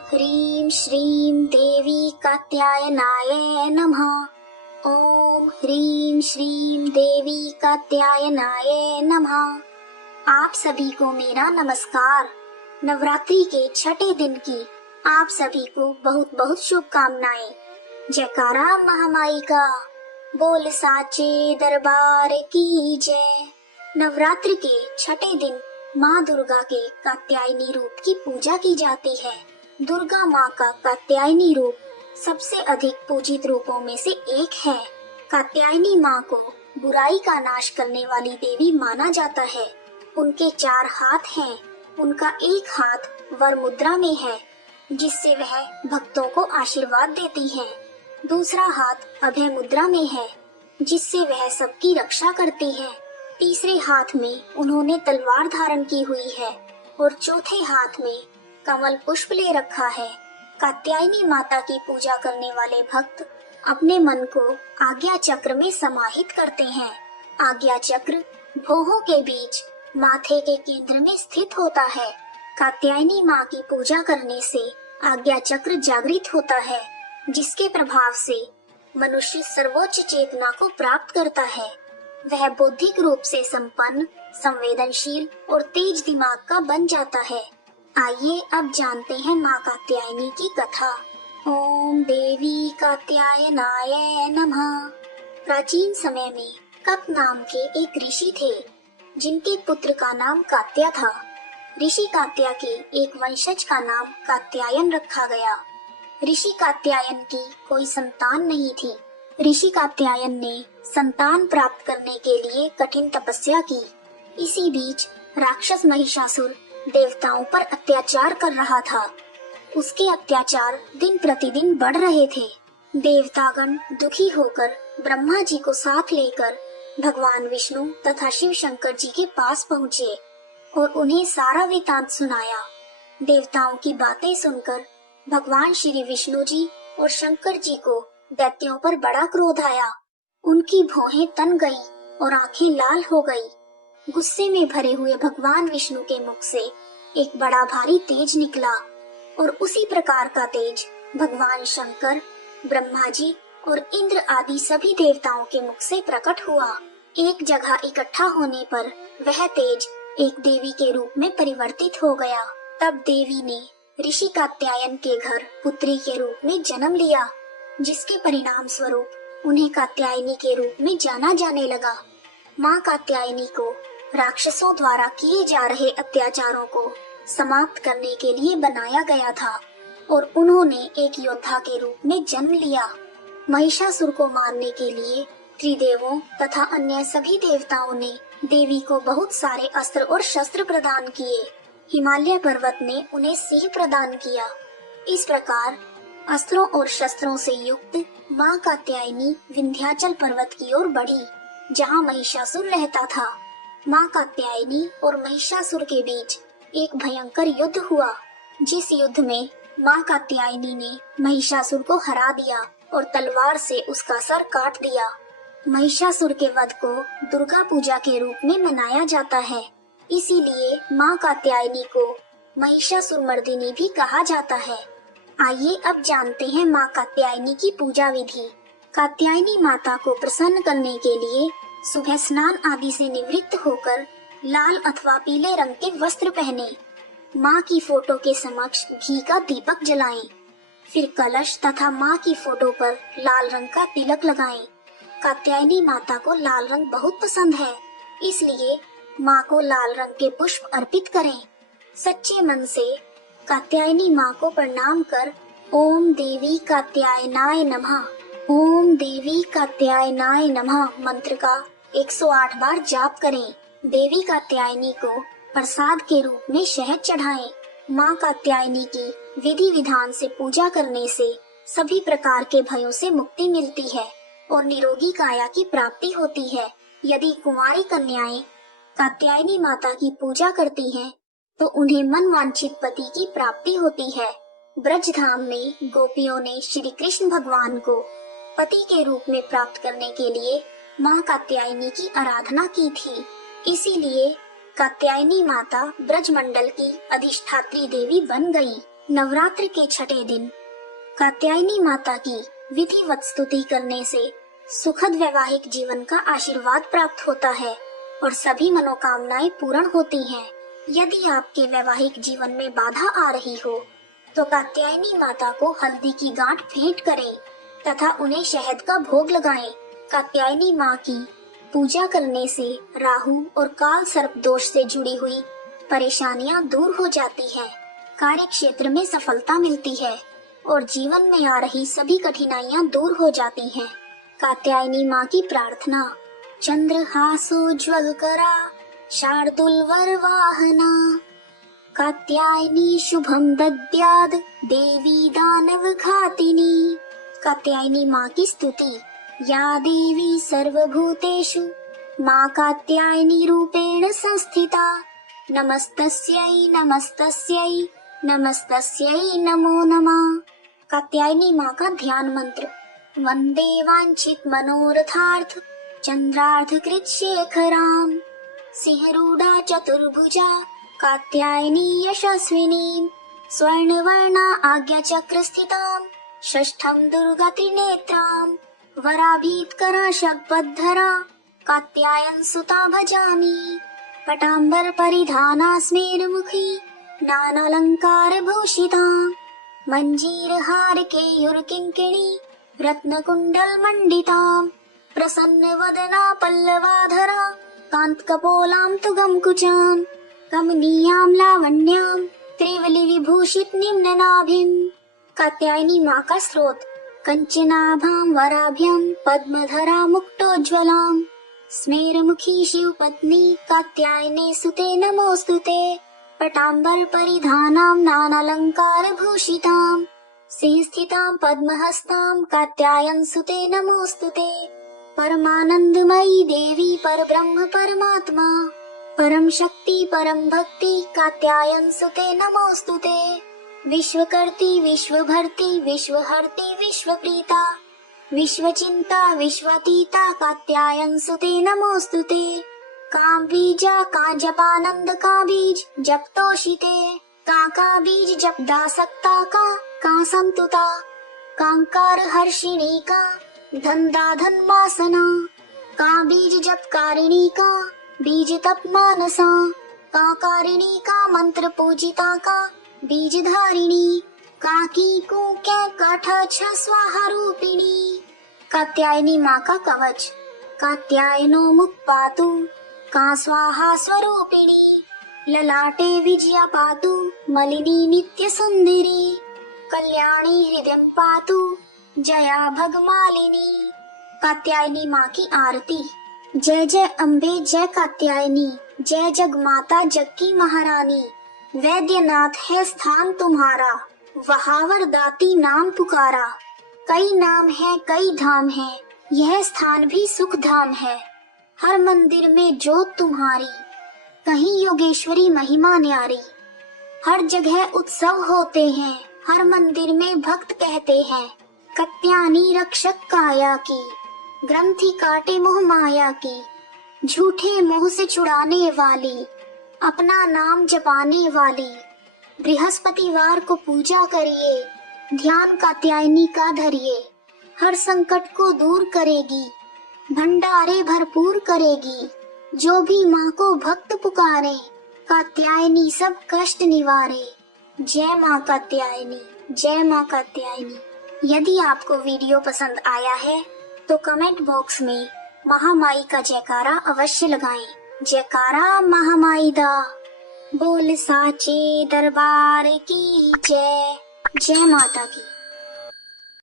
ह्रीं श्रीं देवी कात्यायनाय नमः। ओम ह्रीं श्रीं देवी कात्यायनाय नमः। आप सभी को मेरा नमस्कार। नवरात्रि के छठे दिन की आप सभी को बहुत बहुत शुभकामनाएं। जयकारा महामाई का, बोल साचे दरबार की जय। नवरात्रि के छठे दिन माँ दुर्गा के कात्यायनी रूप की पूजा की जाती है। दुर्गा माँ का कात्यायनी रूप सबसे अधिक पूजित रूपों में से एक है। कात्यायनी माँ को बुराई का नाश करने वाली देवी माना जाता है। उनके 4 हाथ हैं। उनका एक हाथ वर मुद्रा में है, जिससे वह भक्तों को आशीर्वाद देती है। दूसरा हाथ अभय मुद्रा में है, जिससे वह सबकी रक्षा करती है। तीसरे हाथ में उन्होंने तलवार धारण की हुई है और चौथे हाथ में कमल पुष्प ले रखा है। कात्यायनी माता की पूजा करने वाले भक्त अपने मन को आज्ञा चक्र में समाहित करते हैं। आज्ञा चक्र भौहों के बीच माथे के केंद्र में स्थित होता है। कात्यायनी माँ की पूजा करने से आज्ञा चक्र जागृत होता है, जिसके प्रभाव से मनुष्य सर्वोच्च चेतना को प्राप्त करता है। वह बौद्धिक रूप से संपन्न, संवेदनशील और तेज दिमाग का बन जाता है। आइए अब जानते हैं माँ कात्यायनी की कथा। ओम देवी कात्यायनाय नमः। प्राचीन समय में कप नाम के एक ऋषि थे, जिनके पुत्र का नाम कात्या था। ऋषि कात्या के एक वंशज का नाम कात्यायन रखा गया। ऋषि कात्यायन की कोई संतान नहीं थी। ऋषि कात्यायन ने संतान प्राप्त करने के लिए कठिन तपस्या की। इसी बीच राक्षस महिषासुर देवताओं पर अत्याचार कर रहा था। उसके अत्याचार दिन प्रतिदिन बढ़ रहे थे। देवतागण दुखी होकर ब्रह्मा जी को साथ लेकर भगवान विष्णु तथा शिव शंकर जी के पास पहुँचे और उन्हें सारा वृतांत सुनाया। देवताओं की बातें सुनकर भगवान श्री विष्णु जी और शंकर जी को दैत्यों पर बड़ा क्रोध आया। उनकी भौहें तन गई और आंखें लाल हो गई। गुस्से में भरे हुए भगवान विष्णु के मुख से एक बड़ा भारी तेज निकला और उसी प्रकार का तेज भगवान शंकर, ब्रह्मा जी और इंद्र आदि सभी देवताओं के मुख से प्रकट हुआ। एक जगह इकट्ठा होने पर वह तेज एक देवी के रूप में परिवर्तित हो गया। तब देवी ने ऋषि कात्यायन के घर पुत्री के रूप में जन्म लिया, जिसके परिणाम स्वरूप उन्हें कात्यायनी के रूप में जाना जाने लगा। माँ कात्यायनी को राक्षसों द्वारा किए जा रहे अत्याचारों को समाप्त करने के लिए बनाया गया था और उन्होंने एक योद्धा के रूप में जन्म लिया। महिषासुर को मारने के लिए त्रिदेवों तथा अन्य सभी देवताओं ने देवी को बहुत सारे अस्त्र और शस्त्र प्रदान किए। हिमालय पर्वत ने उन्हें सिंह प्रदान किया। इस प्रकार अस्त्रों और शस्त्रों से युक्त माँ कात्यायनी विंध्याचल पर्वत की ओर बढ़ी, जहाँ महिषासुर रहता था। माँ कात्यायनी और महिषासुर के बीच एक भयंकर युद्ध हुआ, जिस युद्ध में माँ कात्यायनी ने महिषासुर को हरा दिया और तलवार से उसका सर काट दिया। महिषासुर के वध को दुर्गा पूजा के रूप में मनाया जाता है। इसीलिए माँ कात्यायनी को महिषासुर मर्दिनी भी कहा जाता है। आइए अब जानते हैं माँ कात्यायनी की पूजा विधि। कात्यायनी माता को प्रसन्न करने के लिए सुबह स्नान आदि से निवृत्त होकर लाल अथवा पीले रंग के वस्त्र पहने। माँ की फोटो के समक्ष घी का दीपक जलाएं। फिर कलश तथा माँ की फोटो पर लाल रंग का तिलक लगाएं। कात्यायनी माता को लाल रंग बहुत पसंद है, इसलिए माँ को लाल रंग के पुष्प अर्पित करें। सच्चे मन से कात्यायनी माँ को प्रणाम कर ओम देवी कात्यायनाय नमः, ओम देवी कात्यायनाय नमः मंत्र का 108 बार जाप करें। देवी कात्यायनी को प्रसाद के रूप में शहद चढ़ाएं। माँ कात्यायनी की विधि विधान से पूजा करने से सभी प्रकार के भयों से मुक्ति मिलती है और निरोगी काया की प्राप्ति होती है। यदि कुंवारी कन्याएं कात्यायनी माता की पूजा करती हैं, तो उन्हें मन वांछित पति की प्राप्ति होती है। ब्रज धाम में गोपियों ने श्री कृष्ण भगवान को पति के रूप में प्राप्त करने के लिए माँ कात्यायनी की आराधना की थी। इसीलिए कात्यायनी माता ब्रज मंडल की अधिष्ठात्री देवी बन गई। नवरात्र के छठे दिन कात्यायनी माता की विधिवत स्तुति करने से सुखद वैवाहिक जीवन का आशीर्वाद प्राप्त होता है और सभी मनोकामनाएं पूर्ण होती हैं। यदि आपके वैवाहिक जीवन में बाधा आ रही हो तो कात्यायनी माता को हल्दी की गांठ भेंट करें तथा उन्हें शहद का भोग लगाएं। कात्यायनी माँ की पूजा करने से राहु और काल सर्प दोष से जुड़ी हुई परेशानियां दूर हो जाती हैं, कार्य क्षेत्र में सफलता मिलती है और जीवन में आ रही सभी कठिनाइयां दूर हो जाती हैं। कात्यायनी माँ की प्रार्थना। चंद्रहासोज्ज्वल करा शार्दूल वर वाहना, कात्यायनी शुभम दद्याद देवी दानव घातिनी। कात्यायनी माँ की स्तुति। या देवी सर्वभूतेषु माँ कात्यायनी रूपेण संस्थिता, नमस्तस्यै नमस्तस्यै नमस्तस्यै नमो नमः। कात्यायनी माँ का ध्यान मंत्र। वंदे वांछित मनोरथार्थ चंद्रार्धकृत शेखराम, सिंहरूढ़ा चतुर्भुजा कात्यायनी यशस्विनी, स्वर्णवर्णा आज्ञाचक्र स्थितां षष्ठं दुर्गा त्रिनेत्रां, वराभीतकरा शक्पद्धरा कात्यायन सुता भजामि। पटांबर परिधाना स्मेरमुखी नानालंकार भूषिता, मंजीर हार केयूर किंकिणी रत्नकुंडल मंडिता, प्रसन्न वदना पल्लवाधरा कांत कपोलां तुगम कुचां, कमनीयां लावण्यां त्रिवली विभूषित निम्न नाभिं। कात्यायनी माँ का स्रोत। कंचनाभां वराभ्यां पद्मधरा मुक्तोज्ज्वलां, स्मेरमुखी शिव पत्नी कात्यायने सुते नमोस्तुते। पटांबर परिधानां नानालंकार भूषितां, सिंहस्थितां पद्महस्तां कात्यायन सुते नमोस्तुते। परमानंदमयी देवी परब्रह्म परमात्मा, परम शक्ति परम भक्ति कात्यायन सुते नमोस्तुते। विश्वकर्ती विश्वभर्ती विश्वहर्ती विश्वप्रीता, विश्वचिंता विश्वतीता कात्यायन सुते नमोस्तुते। काम बीजा का जपानंद का बीज जप तोषिते, का बीज जप दासक्ता का संतुता, कांकार हर्षिणी का धंधा धन्मासना, का बीज जप कारिणी का बीज तप मानसा, का कारिणी का मंत्र पूजिता का बीज धारिणी, काकी को क्या काठ छ स्वाहा रूपिणी। कात्यायनी माँ का कवच। कात्यायनो मुख पातु का स्वाहा स्वरूपिणी, ललाटे विजया पातु मलिनी नित्य सुंदरी, कल्याणी हृदय पातु जया भगमालिनी। कात्यायनी माँ की आरती। जय जय अम्बे जय कात्यायनी, जय जग माता जग की महारानी, वैद्यनाथ है स्थान तुम्हारा, वहावर दाती नाम पुकारा। कई नाम है कई धाम है, यह स्थान भी सुख धाम है। हर मंदिर में जोत तुम्हारी, कहीं योगेश्वरी महिमा न्यारी। हर जगह उत्सव होते हैं, हर मंदिर में भक्त कहते हैं, कात्यायनी रक्षक काया की, ग्रंथि काटे मोह माया की। झूठे मोह से छुड़ाने वाली, अपना नाम जपाने वाली। बृहस्पतिवार को पूजा करिए, ध्यान कात्यायनी का धरिए। हर संकट को दूर करेगी, भंडारे भरपूर करेगी। जो भी माँ को भक्त पुकारे, कात्यायनी सब कष्ट निवारे। जय माँ कात्यायनी, जय माँ कात्यायनी। यदि आपको वीडियो पसंद आया है तो कमेंट बॉक्स में महामाई का जयकारा अवश्य लगाएं। जयकारा महामाई दा, बोल साचे दरबार की जय। जय माता की।